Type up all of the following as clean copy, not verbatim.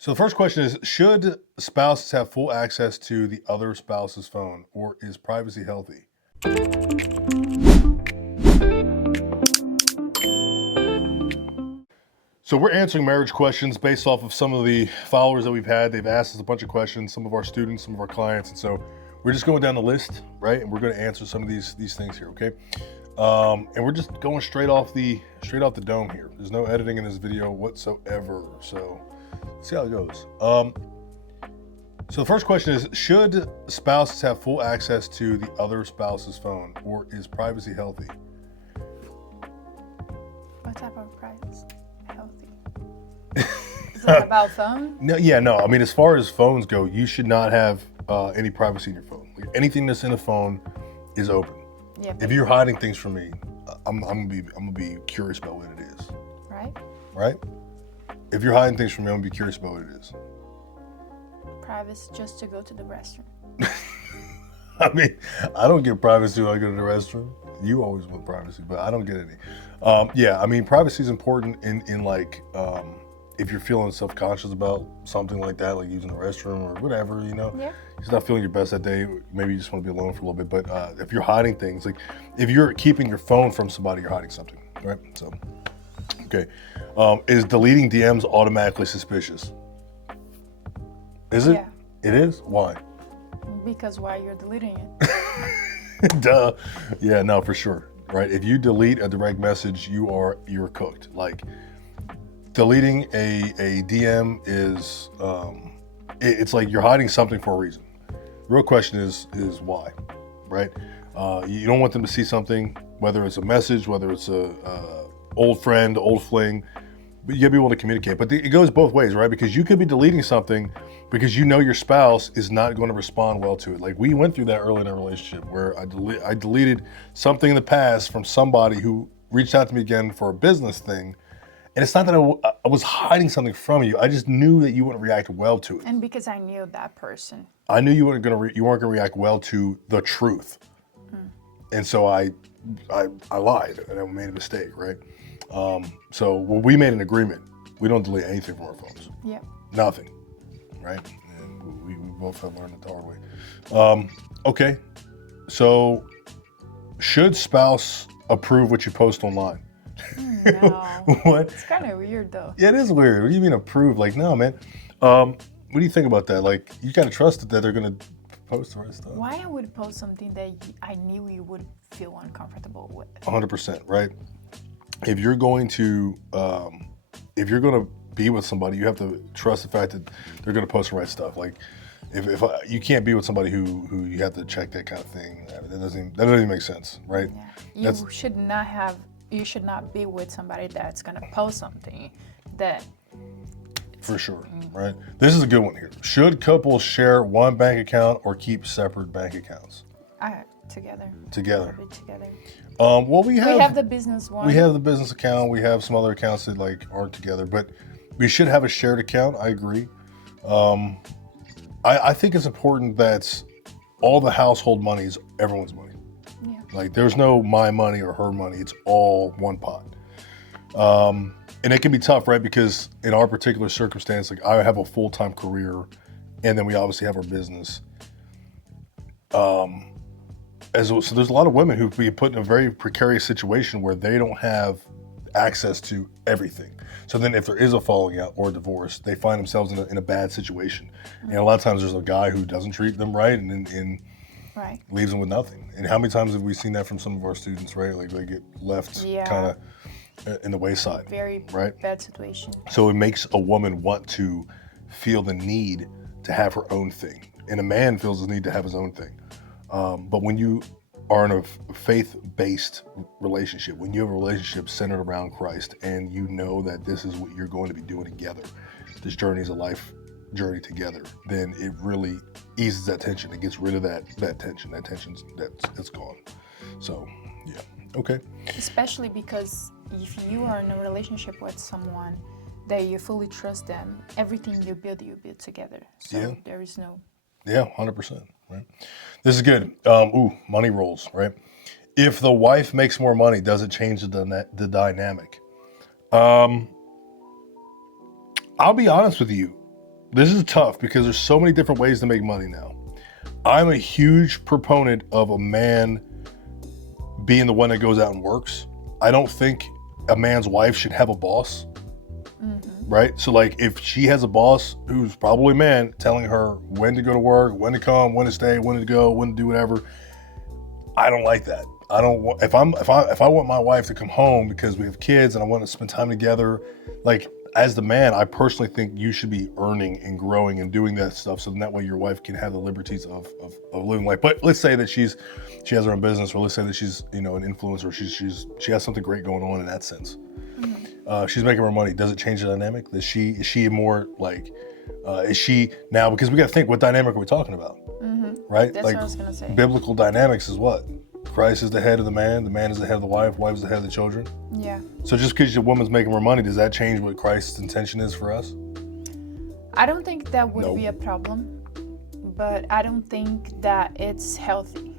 So the first question is, should spouses have full access to the other spouse's phone, or is privacy healthy? So we're answering marriage questions based off of some of the followers that we've had. They've asked us a bunch of questions, some of our students, some of our clients. And so we're just going down the list, right? And we're going to answer some of these things here, okay? And we're just going straight off the dome here. There's no editing in this video whatsoever. So let's see how it goes. So the first question is, should spouses have full access to the other spouse's phone, or is privacy healthy? What type of privacy? Healthy. Is it about phone? No. I mean, as far as phones go, you should not have any privacy in your phone. Like, anything that's in a phone is open. Yeah. If you're hiding things from me, I'm gonna be curious about what it is. Right? Right? If you're hiding things from me, I'm gonna be curious about what it is. Privacy just to go to the restroom. I mean, I don't get privacy when I go to the restroom. You always want privacy, but I don't get any. Yeah, I mean, privacy is important in like, if you're feeling self-conscious about something like that, like using the restroom or whatever, you know, Yeah. you're not feeling your best that day. Maybe you just want to be alone for a little bit. But if you're hiding things, like if you're keeping your phone from somebody, you're hiding something, right? So, okay. Is deleting DMs automatically suspicious? Is it? Yeah. It is? Why? Because why you're deleting it? Duh. Yeah, no, for sure. Right. If you delete a direct message, you're cooked. Like, deleting a DM is it's like you're hiding something for a reason. The real question is why, right? You don't want them to see something, whether it's a message, whether it's a old friend, old fling, but you gotta be able to communicate. But it goes both ways, right? Because you could be deleting something because you know your spouse is not going to respond well to it. Like, we went through that early in our relationship where I deleted something in the past from somebody who reached out to me again for a business thing. And it's not that I was hiding something from you. I just knew that you wouldn't react well to it. And because I knew that person. I knew you weren't going to react well to the truth. And so I lied and I made a mistake, right? So we made an agreement. We don't delete anything from our phones. Yep. Nothing, right? And we both have learned it the hard way. Okay, so should spouse approve what you post online? No. What? It's kind of weird though. Yeah, it is weird. What do you mean approve? Like, no, man. What do you think about that? Like, you gotta trust that they're gonna post the right stuff. Why I would post something that I knew you would feel uncomfortable with? 100%, right? If you're going to be with somebody, you have to trust the fact that they're going to post the right stuff. Like, if you can't be with somebody who you have to check that kind of thing, that doesn't even make sense, right? Yeah. You should not be with somebody that's going to post something that. For sure, right? This is a good one here. Should couples share one bank account or keep separate bank accounts? Together. Together. Probably together. Well, we have the business one. We have the business account. We have some other accounts that like aren't together, but we should have a shared account. I agree. I think it's important that all the household money is everyone's money. Yeah. Like, there's no my money or her money. It's all one pot. And it can be tough, right? Because in our particular circumstance, like, I have a full-time career, and then we obviously have our business. So there's a lot of women who be put in a very precarious situation where they don't have access to everything. So then if there is a falling out or a divorce, they find themselves in a bad situation. And a lot of times there's a guy who doesn't treat them right and Right. leaves them with nothing. And how many times have we seen that from some of our students, right? Like, they get left kind of in the wayside. Very right? bad situation. So it makes a woman want to feel the need to have her own thing. And a man feels the need to have his own thing. But when you are in a faith-based relationship, when you have a relationship centered around Christ and you know that this is what you're going to be doing together, this journey is a life journey together, then it really eases that tension. It gets rid of that tension. That tension's it's gone. So, yeah. Okay. Especially because if you are in a relationship with someone that you fully trust them, everything you build together. So there is no. Yeah, 100%. Right. This is good. Money rolls, right? If the wife makes more money, does it change the dynamic? I'll be honest with you. This is tough because there's so many different ways to make money now. I'm a huge proponent of a man being the one that goes out and works. I don't think a man's wife should have a boss, right? So like if she has a boss who's probably a man telling her when to go to work, when to come, when to stay, when to go, when to do whatever, I don't like that. I don't want, if I want my wife to come home because we have kids and I want to spend time together, like as the man, I personally think you should be earning and growing and doing that stuff, so that way your wife can have the liberties of living life. But let's say that she has her own business, or let's say that she's an influencer, she has something great going on in that sense. She's making more money. Does it change the dynamic? Is she more like is she now, because we got to think, what dynamic are we talking about? Right? That's like what I was gonna say. Biblical dynamics is what? Christ is the head of the man is the head of the wife is the head of the children. Yeah. So just because your woman's making more money, does that change what Christ's intention is for us? I don't think that would be a problem, but I don't think that it's healthy.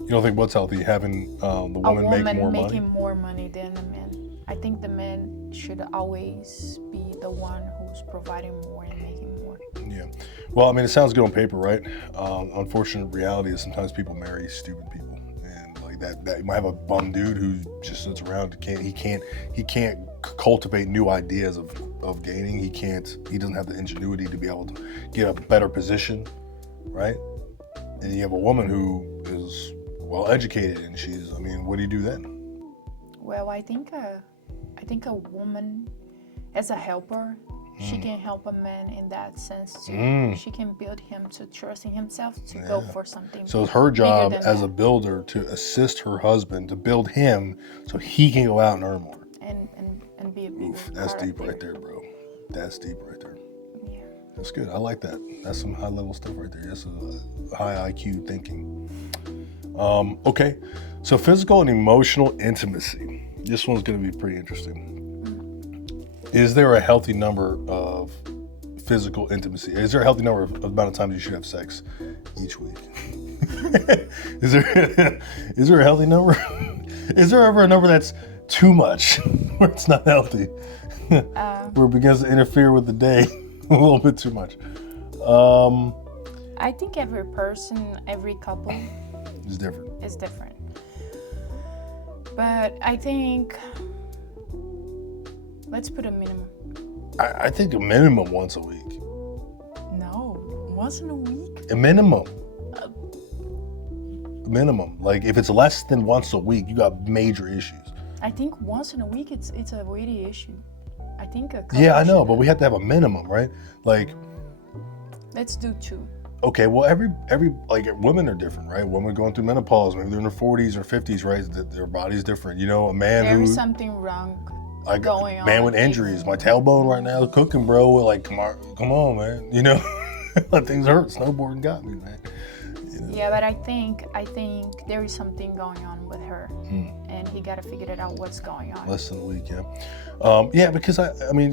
You don't think what's healthy? Having the woman make more money? Making more money than the man. I think the man should always be the one who's providing more and making more. Yeah. Well, I mean, it sounds good on paper, right? Unfortunate reality is sometimes people marry stupid people. That you might have a bum dude who just sits around. He can't cultivate new ideas of gaining. He doesn't have the ingenuity to be able to get a better position, right? And you have a woman who is well educated, and what do you do then? Well, I think a woman as a helper, she can help a man in that sense too. She can build him to trust in himself to go for something. So it's her job as a builder to assist her husband to build him so he can go out and earn more. And be a bigger That's deep right there, bro. That's deep right there. Yeah. That's good. I like that. That's some high level stuff right there. That's a high IQ thinking. Okay. So physical and emotional intimacy. This one's going to be pretty interesting. Is there a healthy number of physical intimacy? Is there a healthy number of amount of times you should have sex each week? Is there a healthy number? Is there ever a number that's too much, where it's not healthy, where it begins to interfere with the day a little bit too much? I think every person, every couple is different. But I think, let's put a minimum. I think a minimum once a week. No, once in a week? A minimum. Minimum. Like if it's less than once a week, you got major issues. I think once in a week, it's a weighty issue. I think a Yeah, I know, but we have to have a minimum, right? Like, let's do 2. Okay, well, every like women are different, right? Women going through menopause, maybe they're in their 40s or 50s, right? Their body's different. A man there is something wrong going on. Man with injuries, my tailbone right now is cooking, bro. Like, come on, man. That things hurt. Snowboarding got me, man. Yeah, but I think there is something going on with her, and he got to figure it out what's going on. Less than a week, yeah. Yeah, because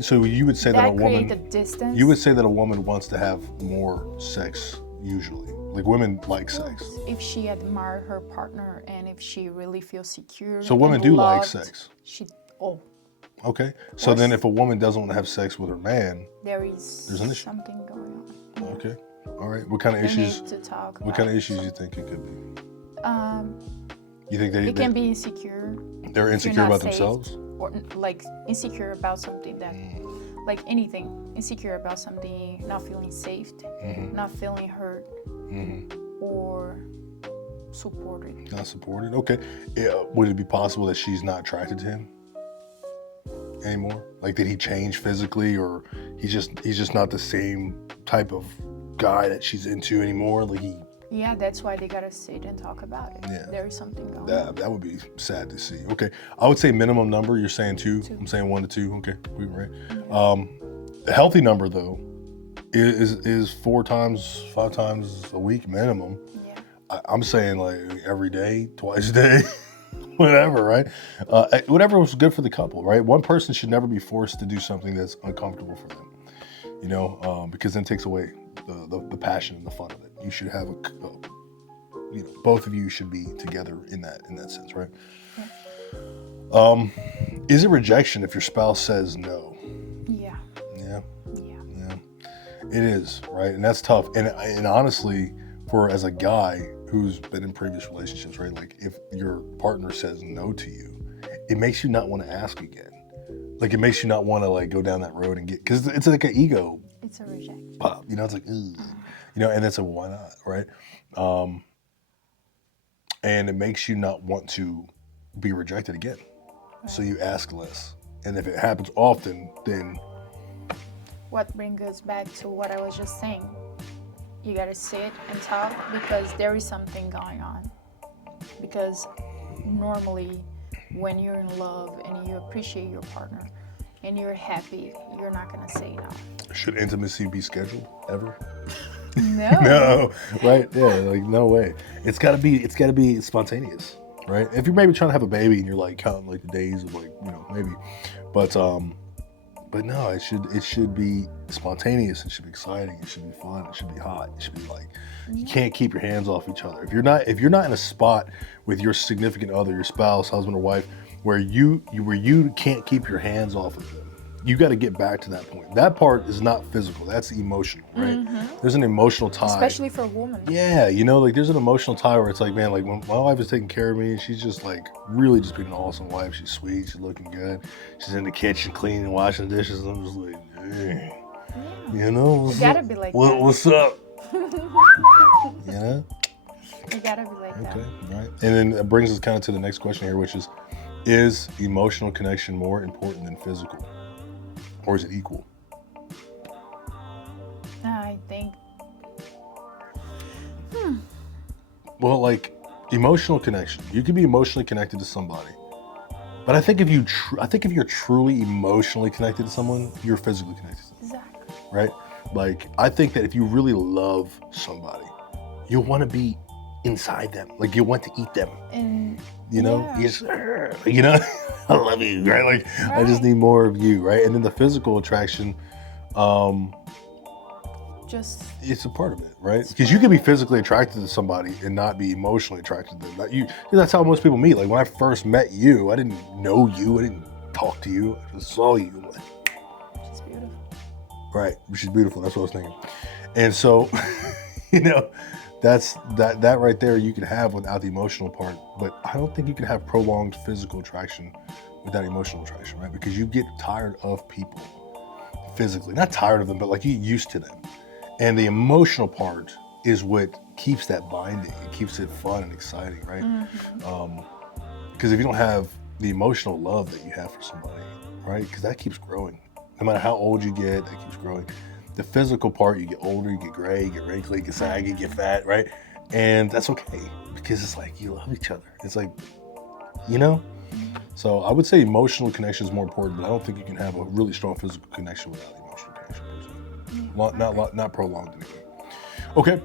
so you would say that a woman, the distance. You would say that a woman wants to have more sex usually. Like women like sex. If she admires her partner and if she really feels secure. So women do like sex. Okay, so then if a woman doesn't want to have sex with her man, there's an issue. Something going on. Okay, all right. What kind of issues? Need to talk what kind of issues do you think it could be? You think they can be insecure. They're insecure about themselves, or like insecure about something that, like anything, insecure about something, not feeling safe, not feeling heard, or supported. Not supported. Okay, would it be possible that she's not attracted to him anymore? Like, did he change physically, or he's just not the same type of guy that she's into anymore? Like Yeah, that's why they gotta sit and talk about it. Yeah. There is something going on. That would be sad to see. Okay, I would say minimum number. You're saying 2. I'm saying 1 to 2. Okay, we were right. The healthy number though is 4 times, 5 times a week minimum. Yeah. I'm saying like every day, twice a day. Whatever, right? Whatever was good for the couple, right? One person should never be forced to do something that's uncomfortable for them, because then it takes away the passion and the fun of it. You should have both of you should be together in that sense, right? Yeah. Is it rejection if your spouse says no? Yeah. Yeah. It is, right? And that's tough. And honestly, for as a guy who's been in previous relationships, right? Like if your partner says no to you, it makes you not want to ask again. Like it makes you not want to like go down that road and get, because it's like an ego It's a rejection. pop, you know, it's like, ugh, you know, and it's a why not, right? And it makes you not want to be rejected again. So you ask less. And if it happens often, then What brings us back to what I was just saying. You gotta sit and talk because there is something going on. Because normally when you're in love and you appreciate your partner and you're happy, you're not gonna say no. should intimacy be scheduled ever? No. No, right? Yeah, like no way. It's gotta be spontaneous, right? If you're maybe trying to have a baby and you're like counting like the days of like, you know, maybe, but no, it should be spontaneous. It should be exciting. It should be fun. It should be hot. It should be like you can't keep your hands off each other. If you're not in a spot with your significant other, your spouse, husband or wife, where you can't keep your hands off of them, you got to get back to that point. That part is not physical. That's emotional, right? There's an emotional tie. Especially for a woman. Yeah, you know, like there's an emotional tie where it's like, man, like when my wife is taking care of me, she's just like really just being an awesome wife. She's sweet, she's looking good. She's in the kitchen cleaning, washing dishes. And I'm just like, dang. You know? You gotta be like that. What's up? You know? You gotta be like that. Okay, all right. And then it brings us kind of to the next question here, which is emotional connection more important than physical? Or is it equal? I think. Well, like emotional connection, you can be emotionally connected to somebody, but I think if you're truly emotionally connected to someone, you're physically connected to them, Exactly. right? Like I think that if you really love somebody, you'll want to be inside them, like you want to eat them, And you know, yeah. you know, I love you, right? Like I just need more of you, right? And then the physical attraction, just it's a part of it, right? Because you can be physically attracted to somebody and not be emotionally attracted to them. That's how most people meet. Like when I first met you, I didn't know you, I didn't talk to you, I just saw you. just beautiful. Right, which is beautiful. That's what I was thinking. And so, you know, that's that right there you can have without the emotional part. But I don't think you can have prolonged physical attraction without emotional attraction, right? Because you get tired of people physically, not tired of them, but like you get used to them. And the emotional part is what keeps that binding. It keeps it fun and exciting, right? Because if you don't have the emotional love that you have for somebody, right? Because that keeps growing. No matter how old you get, that keeps growing. The physical part, you get older, you get gray, you get wrinkly, you get saggy, you get fat, right? And that's okay because it's like you love each other. It's like, you know? So I would say emotional connection is more important, but I don't think you can have a really strong physical connection without emotional connection. Not prolonged anyway. Okay.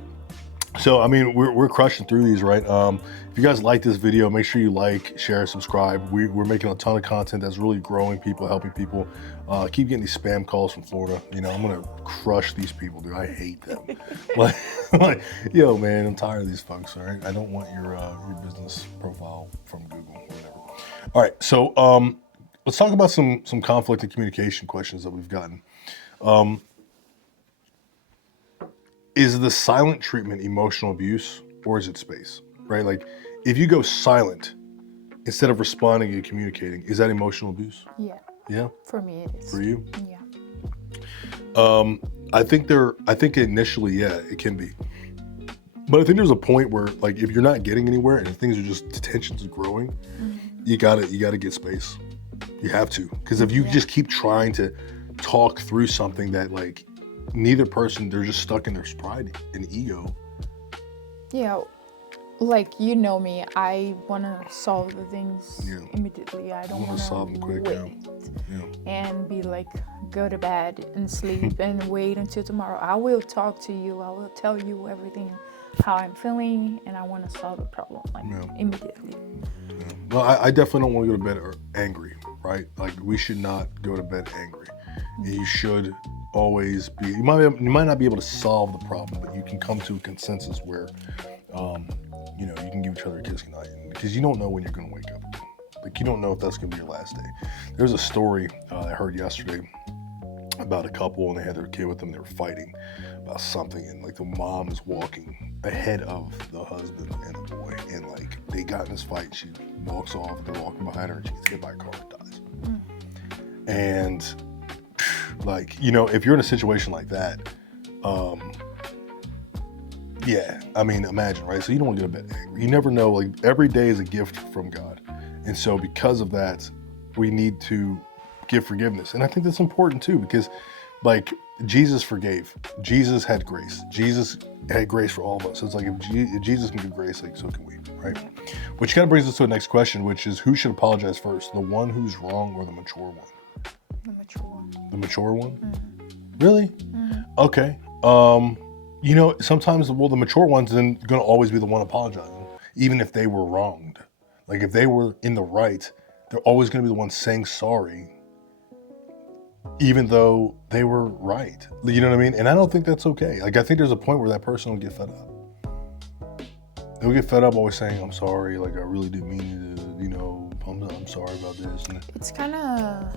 So, I mean, we're crushing through these, right? If you guys like this video, make sure you like, share, subscribe. We're making a ton of content that's really growing people, helping people. Keep getting these spam calls from Florida. You know, I'm going to crush these people, dude. I hate them. like, yo, man, I'm tired of these folks, all right? I don't want your business profile from Google or whatever. All right, so let's talk about some conflict and communication questions that we've gotten. Is the silent treatment emotional abuse or is it space, right? Like if you go silent instead of responding and communicating, is that emotional abuse? Yeah. Yeah? For me, it is. For you? Yeah. I think initially, yeah, it can be. But I think there's a point where like if you're not getting anywhere and if things are just, the tensions are growing, you gotta get space. You have to. Because if you just keep trying to talk through something that like, neither person, they're just stuck in their pride and ego. Yeah, like you know me, I want to solve the things immediately. I don't want to solve them quick. wait and be like, go to bed and sleep and wait until tomorrow. I will talk to you. I will tell you everything, how I'm feeling, and I want to solve the problem like immediately. Yeah. Well, I definitely don't want to go to bed angry, right? Like we should not go to bed angry. You should always be, you might not be able to solve the problem, but you can come to a consensus where you know, you can give each other a kiss goodnight, because you don't know when you're going to wake up again. Like you don't know if that's going to be your last day. There's a story I heard yesterday. about a couple, and they had their kid with them. They were fighting about something, and like the mom is walking ahead of the husband and the boy, and like they got in this fight. And she walks off, and they're walking behind her, and she gets hit by a car and dies. And like, you know, if you're in a situation like that, yeah, I mean, imagine, right? So you don't want to get a bit angry. You never know. Like, every day is a gift from God, and so because of that, we need to give forgiveness. And I think that's important too, because like Jesus forgave. Jesus had grace. Jesus had grace for all of us. So it's like if Jesus can give grace, like so can we, right? Which kind of brings us to the next question, which is who should apologize first? The one who's wrong or the mature one? The mature one. The mature one? Mm-hmm. Really? Mm-hmm. Okay. You know, sometimes, well, the mature one's then going to always be the one apologizing, even if they were wronged. Like if they were in the right, they're always going to be the one saying sorry, even though they were right. You know what I mean? And I don't think that's okay. Like, I think there's a point where that person will get fed up. They'll get fed up always saying, I'm sorry, like I really didn't mean to, you know, I'm sorry about this. And It's kind of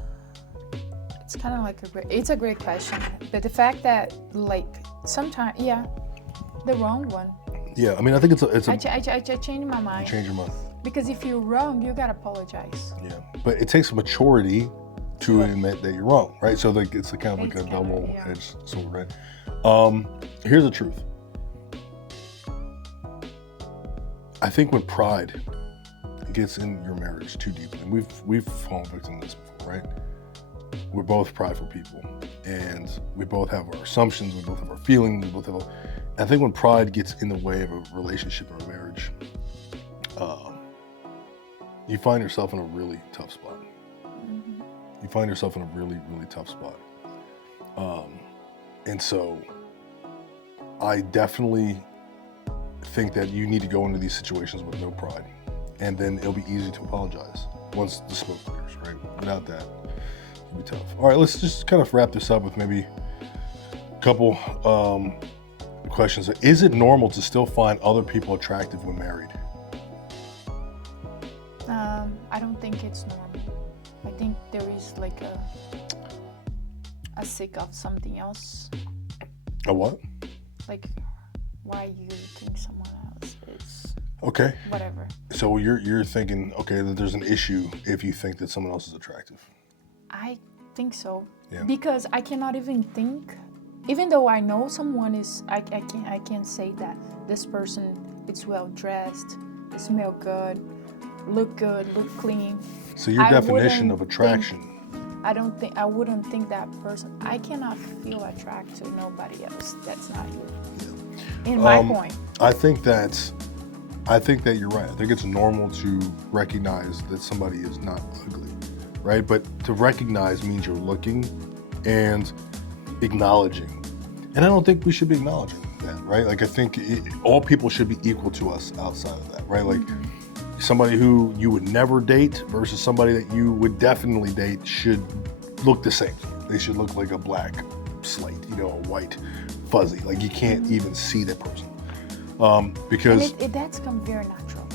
like it's a great question, but the fact that like sometimes, yeah, the wrong one. yeah, I mean, I think it's a I changed my mind. change your mind. Because if you're wrong, you gotta apologize. Yeah, but it takes maturity to admit that you're wrong, right? So like it's kind of like a double-edged sword, right? Here's the truth. I think when pride gets in your marriage too deeply, and we've fallen victim to this before, right? We're both prideful people, and we both have our assumptions, we both have our feelings, we both have. I think when pride gets in the way of a relationship or a marriage, you find yourself in a really tough spot. Mm-hmm. You find yourself in a really, really tough spot. And so I definitely think that you need to go into these situations with no pride, and then it'll be easy to apologize once the smoke clears, right? Without that, it'll be tough. All right, let's just kind of wrap this up with maybe a couple questions. Is it normal to still find other people attractive when married? I don't think it's normal. I think there is like a sick of something else. A what? Like, why you think someone else is Okay. whatever. So you're thinking, okay, that there's an issue if you think that someone else is attractive. I think so. Yeah. Because I cannot even think, even though I know someone is, I can't say that this person is well dressed, they smell good, look clean. So your definition of attraction. I wouldn't think that person. I cannot feel attracted to nobody else. That's not you. Yeah. In my point. I think that you're right. I think it's normal to recognize that somebody is not ugly, right? But to recognize means you're looking and acknowledging. And I don't think we should be acknowledging that, right? Like I think all people should be equal to us outside of that, right? Like somebody who you would never date versus somebody that you would definitely date should look the same. They should look like a black slate, you know, a white fuzzy. Like you can't even see that person. Because that's come very natural.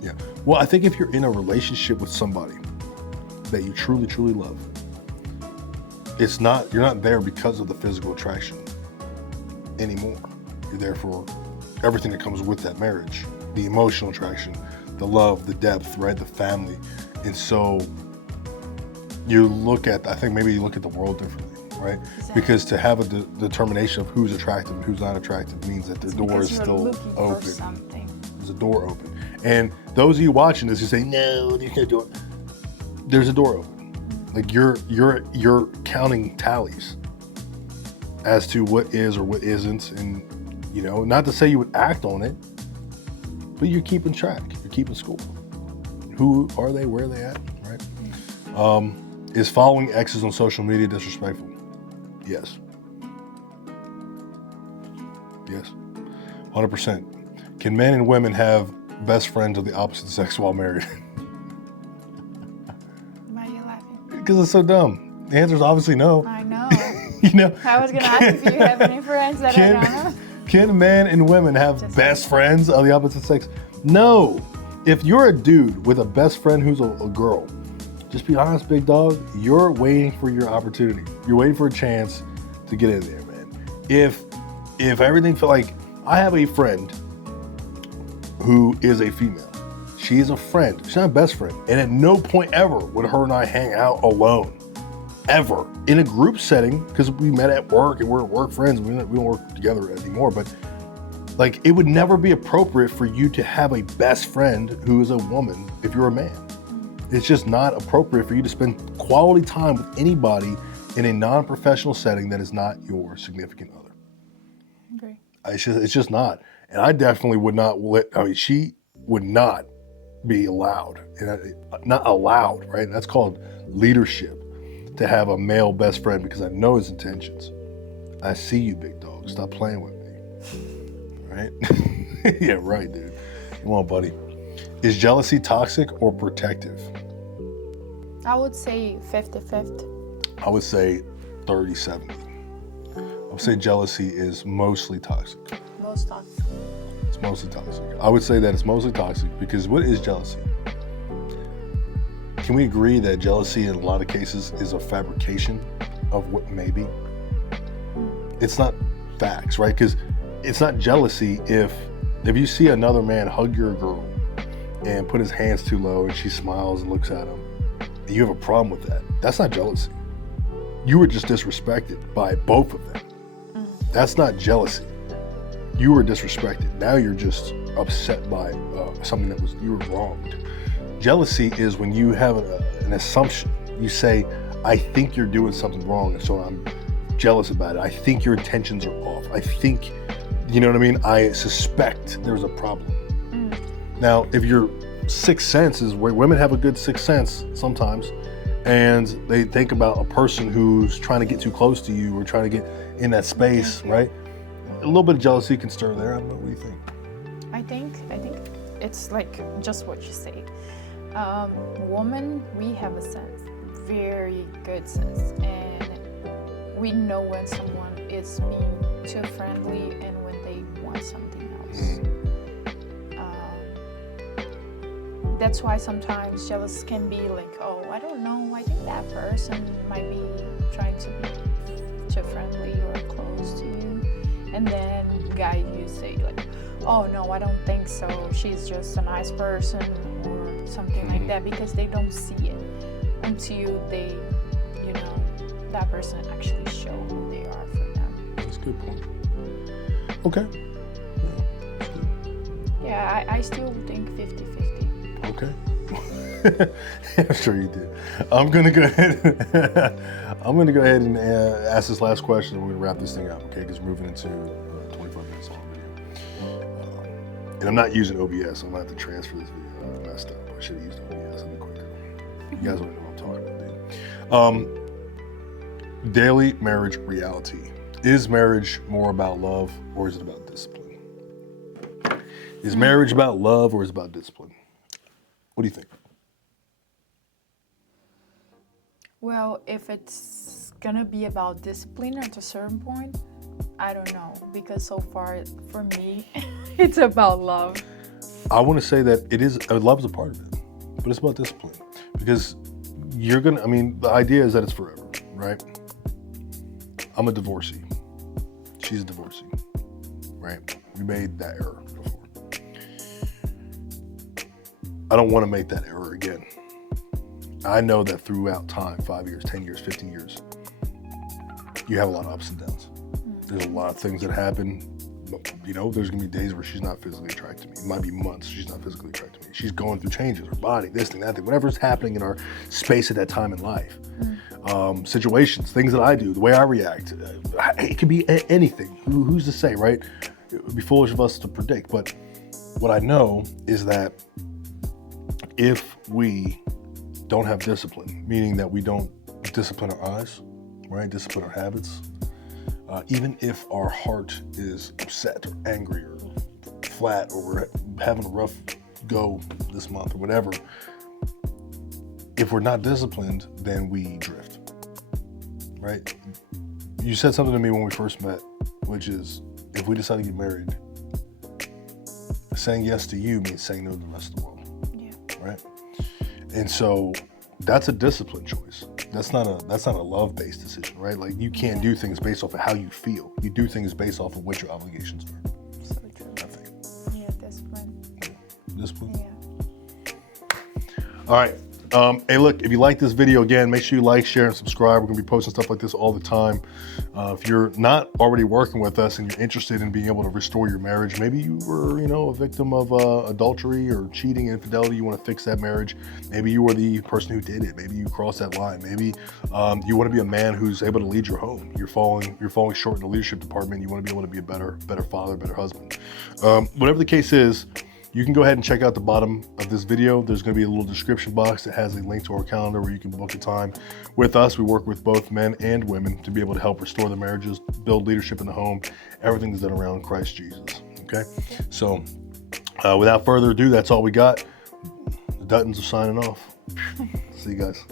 Yeah. Well, I think if you're in a relationship with somebody that you truly, truly love, you're not there because of the physical attraction anymore. You're there for everything that comes with that marriage, the emotional attraction, the love, the depth, right? The family. And so I think maybe you look at the world differently, right? Exactly. Because to have a determination of who's attractive and who's not attractive means that the door is still open. There's a door open. And those of you watching this who say, no, there's no door. There's a door open. Like you're counting tallies as to what is or what isn't. And, you know, not to say you would act on it, but you're keeping track. You're keeping score. Who are they? Where are they at? Right? Is following exes on social media disrespectful? Yes. Yes. 100%. Can men and women have best friends of the opposite sex while married? Why are you laughing? Because it's so dumb. The answer is obviously no. I know. You know. I was gonna ask if you have any friends that I don't know. Can men and women have best friends of the opposite sex? No. If you're a dude with a best friend who's a girl, just be honest, big dog. You're waiting for your opportunity. You're waiting for a chance to get in there, man. If everything felt like, I have a friend who is a female. She is a friend. She's not a best friend. And at no point ever would her and I hang out alone. Ever. In a group setting, because we met at work and we're work friends. We don't work together anymore, but like, it would never be appropriate for you to have a best friend who is a woman if you're a man. It's just not appropriate for you to spend quality time with anybody in a non-professional setting that is not your significant other. Okay. It's just not. And I definitely would not she would not be allowed, and not allowed, right? That's called leadership, to have a male best friend, because I know his intentions. I see you, big dog. Stop playing with me. Right? Yeah, right, dude. Come on, buddy. Is jealousy toxic or protective? I would say 50-50. I would say 30-70. I would say jealousy is mostly toxic. Most toxic. It's mostly toxic. I would say that it's mostly toxic because what is jealousy? Can we agree that jealousy in a lot of cases is a fabrication of what may be? It's not facts, right? Because it's not jealousy if you see another man hug your girl and put his hands too low and she smiles and looks at him, and you have a problem with that. That's not jealousy. You were just disrespected by both of them. That's not jealousy. You were disrespected. Now you're just upset by something you were wronged. Jealousy is when you have an assumption. You say, I think you're doing something wrong, and so I'm jealous about it. I think your intentions are off. I think, you know what I mean? I suspect there's a problem. Now, if your sixth sense is where women have a good sixth sense sometimes, and they think about a person who's trying to get too close to you or trying to get in that space, right? A little bit of jealousy can stir there. I don't know. What do you think? I think it's like just what you say. Women, we have a sense, very good sense, and we know when someone is being too friendly and when they want something else. That's why sometimes jealous can be like, oh, I don't know, I think that person might be trying to be too friendly or close to you. And then guy, you say like, oh no, I don't think so, she's just a nice person or something like that, because they don't see it until they, that person actually show who they are for them. That's a good point. Okay. Yeah, I still think 50-50. Okay. I'm sure you did. I'm gonna go ahead and ask this last question, and we're gonna wrap this thing up, okay? Because we're moving into 25 minutes long video. And I'm not using OBS, so I'm gonna have to transfer this video. I messed up. I should have used OBS. It'd be quicker. You guys don't know what I'm talking about, dude. Daily marriage reality. Is marriage more about love, or is it about discipline? Is marriage about love, or is it about discipline? What do you think? Well, if it's gonna be about discipline at a certain point, I don't know, because so far for me, it's about love. I want to say that love is a part of it, but it's about discipline, because the idea is that it's forever, right? I'm a divorcee. She's a divorcee, right? We made that error before. I don't want to make that error again. I know that throughout time, 5 years, 10 years, 15 years, you have a lot of ups and downs. There's a lot of things that happen. There's going to be days where she's not physically attracted to me. It might be months she's not physically attracted to me. She's going through changes, her body, this thing, that thing, whatever's happening in our space at that time in life. Situations, things that I do, the way I react. It could be anything. Who's to say, right? It would be foolish of us to predict. But what I know is that if we don't have discipline, meaning that we don't discipline our eyes, right? Discipline our habits. Even if our heart is upset or angry or flat, or we're having a rough go this month or whatever, if we're not disciplined, then we drift, right? You said something to me when we first met, which is, if we decide to get married, saying yes to you means saying no to the rest of the world. Right? And so that's a discipline choice. That's not a love-based decision, right? Like you can't do things based off of how you feel. You do things based off of what your obligations are. So true. I think. Yeah, discipline. Discipline. Yeah. All right. Hey, look, if you like this video, again, make sure you like, share, and subscribe. We're going to be posting stuff like this all the time. If you're not already working with us and you're interested in being able to restore your marriage, maybe you were, a victim of adultery or cheating, infidelity, you want to fix that marriage. Maybe you were the person who did it. Maybe you crossed that line. Maybe you want to be a man who's able to lead your home. You're falling short in the leadership department. You want to be able to be a better father, better husband. Whatever the case is, you can go ahead and check out the bottom of this video. There's going to be a little description box that has a link to our calendar where you can book a time with us. We work with both men and women to be able to help restore their marriages, build leadership in the home. Everything is done around Christ Jesus. Okay? So without further ado, that's all we got. The Duttons are signing off. See you guys.